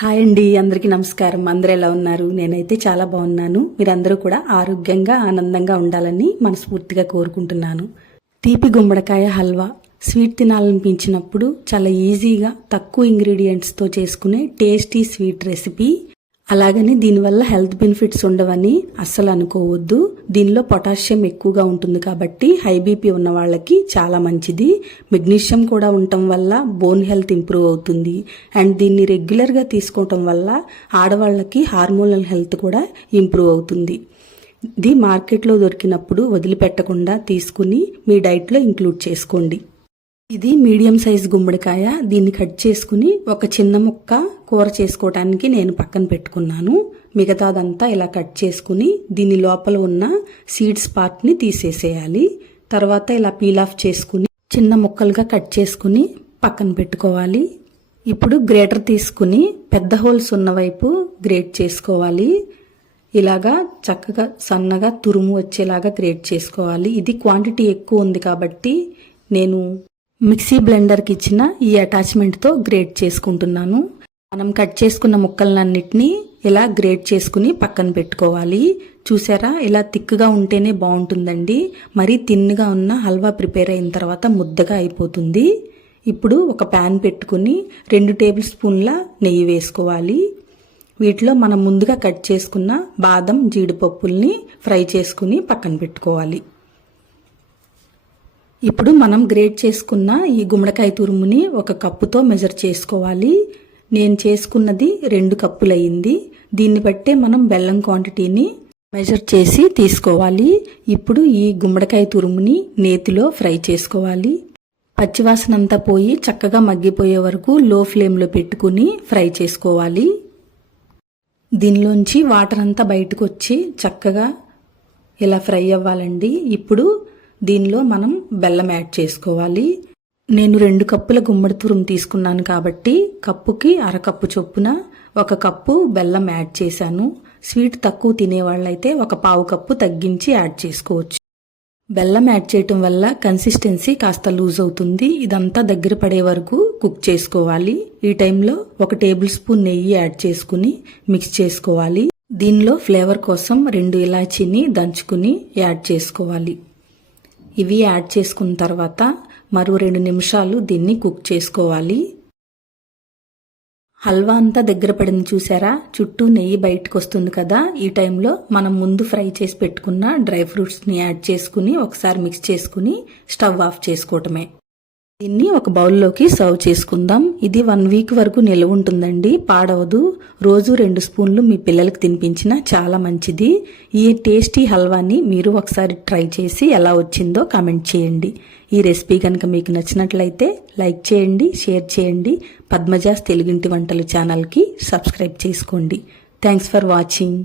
Hi అండి అందరికీ నమస్కారం. అందరూ ఎలా ఉన్నారు? నేనైతే చాలా బాగున్నాను. మీరందరూ కూడా ఆరోగ్యంగా ఆనందంగా ఉండాలని మనస్ఫూర్తిగా కోరుకుంటున్నాను. తీపి గుమ్మడికాయ హల్వా. స్వీట్ తినాలనిపించినప్పుడు చాలా ఈజీగా తక్కువ ఇంగ్రీడియంట్స్తో చేసుకునే టేస్టీ స్వీట్ రెసిపీ అలాగని దీనివల్ల హెల్త్ బెనిఫిట్స్ ఉండవని అస్సలు అనుకోవద్దు. దీనిలో పొటాషియం ఎక్కువగా ఉంటుంది కాబట్టి హై బీపీ ఉన్న వాళ్ళకి చాలా మంచిది. మెగ్నీషియం కూడా ఉండటం వల్ల బోన్ హెల్త్ ఇంప్రూవ్ అవుతుంది. అండ్ దీన్ని రెగ్యులర్గా తీసుకోవటం వల్ల ఆడవాళ్ళకి హార్మోనల్ హెల్త్ కూడా ఇంప్రూవ్ అవుతుంది. ఇది మార్కెట్లో దొరికినప్పుడు వదిలిపెట్టకుండా తీసుకుని మీ డైట్లో ఇంక్లూడ్ చేసుకోండి. ఇది మీడియం సైజ్ గుమ్మడికాయ. దీన్ని కట్ చేసుకుని ఒక చిన్న ముక్క కూర చేసుకోవటానికి నేను పక్కన పెట్టుకున్నాను. మిగతాదంతా ఇలా కట్ చేసుకుని దీని లోపల ఉన్న సీడ్స్ పార్ట్ని తీసేసేయాలి. తర్వాత ఇలా పీల్ ఆఫ్ చేసుకుని చిన్న ముక్కలుగా కట్ చేసుకుని పక్కన పెట్టుకోవాలి. ఇప్పుడు గ్రేటర్ తీసుకుని పెద్ద హోల్స్ ఉన్న వైపు గ్రేట్ చేసుకోవాలి. ఇలాగా చక్కగా సన్నగా తురుము వచ్చేలాగా గ్రేట్ చేసుకోవాలి. ఇది క్వాంటిటీ ఎక్కువ ఉంది కాబట్టి నేను మిక్సీ బ్లెండర్కి ఇచ్చిన ఈ అటాచ్మెంట్తో గ్రేట్ చేసుకుంటున్నాను. మనం కట్ చేసుకున్న ముక్కలన్నిటినీ ఇలా గ్రేట్ చేసుకుని పక్కన పెట్టుకోవాలి. చూసారా? ఇలా తిక్కుగా ఉంటేనే బాగుంటుందండి. మరీ తిన్నుగా ఉన్న హల్వా ప్రిపేర్ అయిన తర్వాత ముద్దగా అయిపోతుంది. ఇప్పుడు ఒక ప్యాన్ పెట్టుకుని రెండు టేబుల్ స్పూన్ల నెయ్యి వేసుకోవాలి. వీటిలో మనం ముందుగా కట్ చేసుకున్న బాదం జీడిపప్పుల్ని ఫ్రై చేసుకుని పక్కన పెట్టుకోవాలి. ఇప్పుడు మనం గ్రేట్ చేసుకున్న ఈ గుమ్మడికాయ తురుముని ఒక కప్పుతో మెజర్ చేసుకోవాలి. నేను చేసుకున్నది రెండు కప్పులయ్యింది. దీన్ని బట్టే మనం బెల్లం క్వాంటిటీని మెజర్ చేసి తీసుకోవాలి. ఇప్పుడు ఈ గుమ్మడికాయ తురుముని నేతిలో ఫ్రై చేసుకోవాలి. పచ్చివాసన అంతా పోయి చక్కగా మగ్గిపోయే వరకు లో ఫ్లేమ్లో పెట్టుకుని ఫ్రై చేసుకోవాలి. దీనిలోంచి వాటర్ అంతా బయటకు వచ్చి చక్కగా ఇలా ఫ్రై అవ్వాలండి. ఇప్పుడు దీనిలో మనం బెల్లం యాడ్ చేసుకోవాలి. నేను రెండు కప్పుల గుమ్మడి తురుము తీసుకున్నాను కాబట్టి కప్పుకి అరకప్పు చొప్పున ఒక కప్పు బెల్లం యాడ్ చేశాను. స్వీట్ తక్కువ తినేవాళ్ళైతే ఒక పావు కప్పు తగ్గించి యాడ్ చేసుకోవచ్చు. బెల్లం యాడ్ చేయటం వల్ల కన్సిస్టెన్సీ కాస్త లూజ్ అవుతుంది. ఇదంతా దగ్గర పడే వరకు కుక్ చేసుకోవాలి. ఈ టైంలో ఒక టేబుల్ స్పూన్ నెయ్యి యాడ్ చేసుకుని మిక్స్ చేసుకోవాలి. దీనిలో ఫ్లేవర్ కోసం రెండు ఇలాచీని దంచుకుని యాడ్ చేసుకోవాలి. ఇవి యాడ్ చేసుకున్న తర్వాత మరో రెండు నిమిషాలు దీన్ని కుక్ చేసుకోవాలి. హల్వా అంతా దగ్గర పడింది చూసారా? చుట్టూ నెయ్యి బయటకు వస్తుంది కదా. ఈ టైంలో మనం ముందు ఫ్రై చేసి పెట్టుకున్న డ్రై ఫ్రూట్స్ని యాడ్ చేసుకుని ఒకసారి మిక్స్ చేసుకుని స్టవ్ ఆఫ్ చేసుకోవటమే. దీన్ని ఒక బౌల్లోకి సర్వ్ చేసుకుందాం. ఇది వన్ వీక్ వరకు నిల్వ ఉంటుందండి. పాడవదు. రోజు రెండు స్పూన్లు మీ పిల్లలకి తినిపించిన చాలా మంచిది. ఈ టేస్టీ హల్వాని మీరు ఒకసారి ట్రై చేసి ఎలా వచ్చిందో కామెంట్ చేయండి. ఈ రెసిపీ కనుక మీకు నచ్చినట్లయితే లైక్ చేయండి షేర్ చేయండి. పద్మజాస్ తెలుగింటి వంటలు ఛానల్కి సబ్స్క్రైబ్ చేసుకోండి. Thanks for watching.